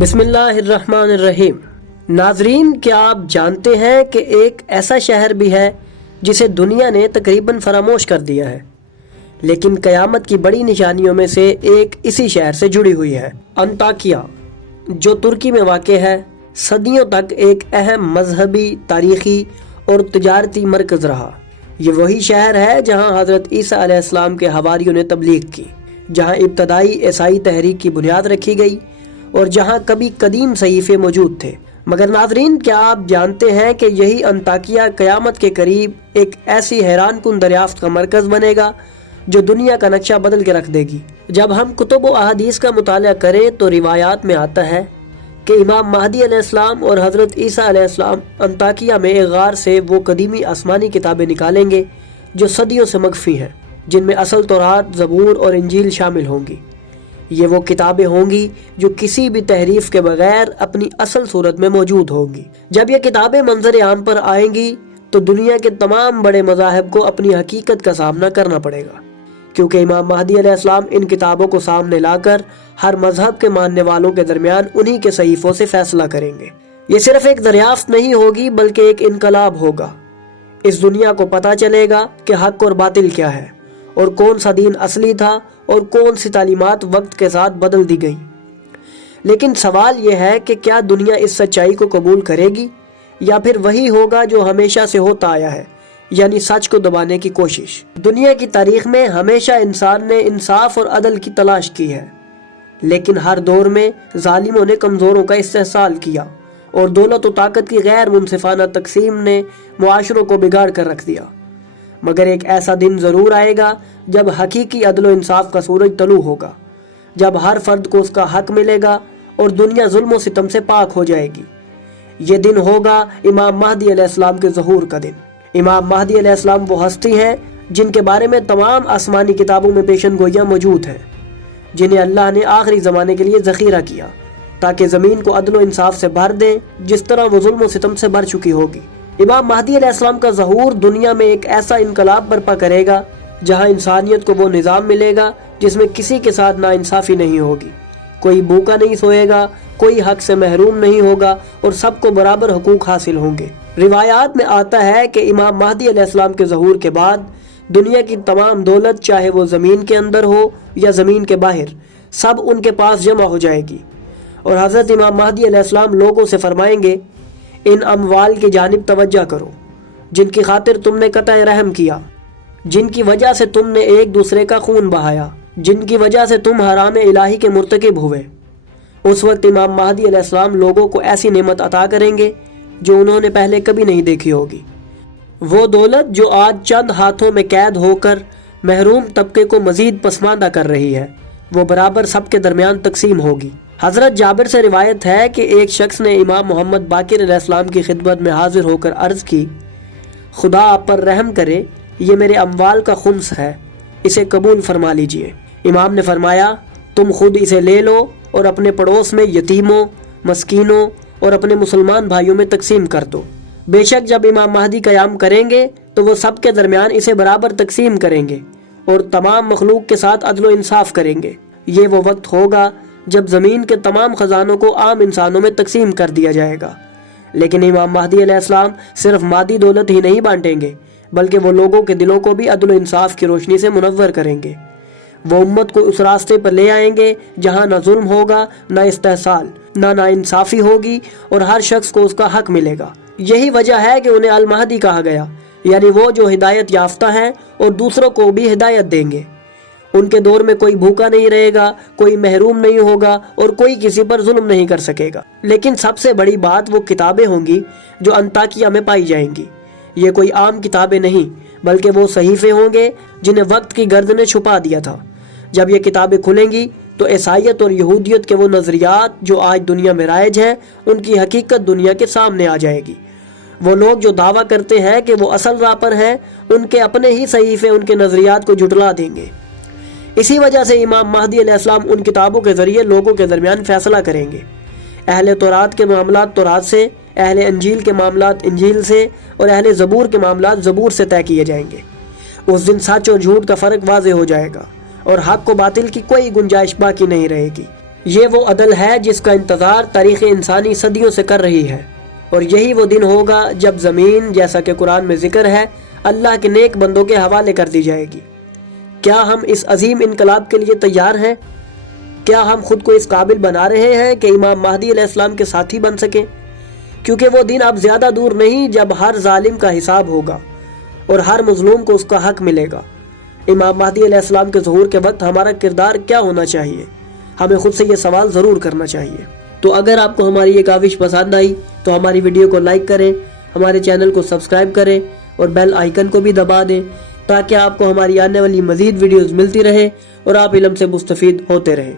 بسم اللہ الرحمن الرحیم۔ ناظرین، کیا آپ جانتے ہیں کہ ایک ایسا شہر بھی ہے جسے دنیا نے تقریباً فراموش کر دیا ہے، لیکن قیامت کی بڑی نشانیوں میں سے ایک اسی شہر سے جڑی ہوئی ہے، انطاکیہ، جو ترکی میں واقع ہے۔ صدیوں تک ایک اہم مذہبی، تاریخی اور تجارتی مرکز رہا۔ یہ وہی شہر ہے جہاں حضرت عیسیٰ علیہ السلام کے حواریوں نے تبلیغ کی، جہاں ابتدائی عیسائی تحریک کی بنیاد رکھی گئی اور جہاں کبھی قدیم صحیفے موجود تھے۔ مگر ناظرین، کیا آپ جانتے ہیں کہ یہی انطاکیہ قیامت کے قریب ایک ایسی حیران کن دریافت کا مرکز بنے گا جو دنیا کا نقشہ بدل کے رکھ دے گی؟ جب ہم کتب و احادیث کا مطالعہ کریں تو روایات میں آتا ہے کہ امام مہدی علیہ السلام اور حضرت عیسیٰ علیہ السلام انطاکیہ میں ایک غار سے وہ قدیمی آسمانی کتابیں نکالیں گے جو صدیوں سے مخفی ہیں، جن میں اصل تورات، زبور اور انجیل شامل ہوں گی۔ یہ وہ کتابیں ہوں گی جو کسی بھی تحریف کے بغیر اپنی اصل صورت میں موجود ہوں گی۔ جب یہ کتابیں منظر عام پر آئیں گی تو دنیا کے تمام بڑے مذاہب کو اپنی حقیقت کا سامنا کرنا پڑے گا، کیونکہ امام مہدی علیہ السلام ان کتابوں کو سامنے لا کر ہر مذہب کے ماننے والوں کے درمیان انہی کے صحیفوں سے فیصلہ کریں گے۔ یہ صرف ایک دریافت نہیں ہوگی بلکہ ایک انقلاب ہوگا۔ اس دنیا کو پتہ چلے گا کہ حق اور باطل کیا ہے، اور کون سا دین اصلی تھا اور کون سی تعلیمات وقت کے ساتھ بدل دی گئی۔ لیکن سوال یہ ہے کہ کیا دنیا اس سچائی کو قبول کرے گی، یا پھر وہی ہوگا جو ہمیشہ سے ہوتا آیا ہے، یعنی سچ کو دبانے کی کوشش۔ دنیا کی تاریخ میں ہمیشہ انسان نے انصاف اور عدل کی تلاش کی ہے، لیکن ہر دور میں ظالموں نے کمزوروں کا استحصال کیا، اور دولت و طاقت کی غیر منصفانہ تقسیم نے معاشروں کو بگاڑ کر رکھ دیا۔ مگر ایک ایسا دن ضرور آئے گا جب حقیقی عدل و انصاف کا سورج طلوع ہوگا، جب ہر فرد کو اس کا حق ملے گا اور دنیا ظلم و ستم سے پاک ہو جائے گی۔ یہ دن ہوگا امام مہدی علیہ السلام کے ظہور کا دن۔ امام مہدی علیہ السلام وہ ہستی ہیں جن کے بارے میں تمام آسمانی کتابوں میں پیشن گوئیاں موجود ہیں، جنہیں اللہ نے آخری زمانے کے لیے ذخیرہ کیا تاکہ زمین کو عدل و انصاف سے بھر دیں جس طرح وہ ظلم و ستم سے بھر چکی ہوگی۔ امام مہدی علیہ السلام کا ظہور دنیا میں ایک ایسا انقلاب برپا کرے گا جہاں انسانیت کو وہ نظام ملے گا جس میں کسی کے ساتھ ناانصافی نہیں ہوگی، کوئی بھوکا نہیں سوئے گا، کوئی حق سے محروم نہیں ہوگا، اور سب کو برابر حقوق حاصل ہوں گے۔ روایات میں آتا ہے کہ امام مہدی علیہ السلام کے ظہور کے بعد دنیا کی تمام دولت، چاہے وہ زمین کے اندر ہو یا زمین کے باہر، سب ان کے پاس جمع ہو جائے گی، اور حضرت امام مہدی علیہ السلام لوگوں سے فرمائیں گے، ان اموال کی جانب توجہ کرو جن کی خاطر تم نے قطع رحم کیا، جن کی وجہ سے تم نے ایک دوسرے کا خون بہایا، جن کی وجہ سے تم حرام الہی کے مرتکب ہوئے۔ اس وقت امام مہدی علیہ السلام لوگوں کو ایسی نعمت عطا کریں گے جو انہوں نے پہلے کبھی نہیں دیکھی ہوگی۔ وہ دولت جو آج چند ہاتھوں میں قید ہو کر محروم طبقے کو مزید پسماندہ کر رہی ہے، وہ برابر سب کے درمیان تقسیم ہوگی۔ حضرت جابر سے روایت ہے کہ ایک شخص نے امام محمد باقر علیہ السلام کی خدمت میں حاضر ہو کر عرض کی، خدا آپ پر رحم کرے، یہ میرے اموال کا خمس ہے، اسے قبول فرما لیجئے۔ امام نے فرمایا، تم خود اسے لے لو اور اپنے پڑوس میں یتیموں، مسکینوں اور اپنے مسلمان بھائیوں میں تقسیم کر دو۔ بے شک جب امام مہدی قیام کریں گے تو وہ سب کے درمیان اسے برابر تقسیم کریں گے اور تمام مخلوق کے ساتھ عدل و انصاف کریں گے۔ یہ وہ وقت ہوگا جب زمین کے تمام خزانوں کو عام انسانوں میں تقسیم کر دیا جائے گا، لیکن امام مہدی علیہ السلام صرف مادی دولت ہی نہیں بانٹیں گے بلکہ وہ لوگوں کے دلوں کو بھی عدل و انصاف کی روشنی سے منور کریں گے۔ وہ امت کو اس راستے پر لے آئیں گے جہاں نہ ظلم ہوگا، نہ استحصال، نہ ناانصافی ہوگی، اور ہر شخص کو اس کا حق ملے گا۔ یہی وجہ ہے کہ انہیں المہدی کہا گیا، یعنی وہ جو ہدایت یافتہ ہیں اور دوسروں کو بھی ہدایت دیں گے۔ ان کے دور میں کوئی بھوکا نہیں رہے گا، کوئی محروم نہیں ہوگا، اور کوئی کسی پر ظلم نہیں کر سکے گا۔ لیکن سب سے بڑی بات وہ کتابیں ہوں گی جو انطاکیہ میں پائی جائیں گی۔ یہ کوئی عام کتابیں نہیں بلکہ وہ صحیفے ہوں گے جنہیں وقت کی گرد نے چھپا دیا تھا۔ جب یہ کتابیں کھلیں گی تو عیسائیت اور یہودیت کے وہ نظریات جو آج دنیا میں رائج ہیں، ان کی حقیقت دنیا کے سامنے آ جائے گی۔ وہ لوگ جو دعویٰ کرتے ہیں کہ وہ اصل راہ پر ہیں، ان کے اپنے ہی صحیفے ان کے نظریات کو جھٹلا دیں گے۔ اسی وجہ سے امام مہدی علیہ السلام ان کتابوں کے ذریعے لوگوں کے درمیان فیصلہ کریں گے۔ اہل تورات کے معاملات تورات سے، اہل انجیل کے معاملات انجیل سے، اور اہل زبور کے معاملات زبور سے طے کیے جائیں گے۔ اس دن سچ اور جھوٹ کا فرق واضح ہو جائے گا اور حق و باطل کی کوئی گنجائش باقی نہیں رہے گی۔ یہ وہ عدل ہے جس کا انتظار تاریخ انسانی صدیوں سے کر رہی ہے، اور یہی وہ دن ہوگا جب زمین، جیسا کہ قرآن میں ذکر ہے، اللہ کے نیک بندوں کے حوالے کر دی جائے گی۔ کیا ہم اس عظیم انقلاب کے لیے تیار ہیں؟ کیا ہم خود کو اس قابل بنا رہے ہیں کہ امام مہدی علیہ السلام کے ساتھی بن سکیں؟ کیونکہ وہ دن اب زیادہ دور نہیں جب ہر ظالم کا حساب ہوگا اور ہر مظلوم کو اس کا حق ملے گا۔ امام مہدی علیہ السلام کے ظہور کے وقت ہمارا کردار کیا ہونا چاہیے؟ ہمیں خود سے یہ سوال ضرور کرنا چاہیے۔ تو اگر آپ کو ہماری یہ کاوش پسند آئی تو ہماری ویڈیو کو لائک کریں، ہمارے چینل کو سبسکرائب کریں اور بیل آئیکن کو بھی دبا دیں تاکہ آپ کو ہماری آنے والی مزید ویڈیوز ملتی رہے اور آپ علم سے مستفید ہوتے رہیں۔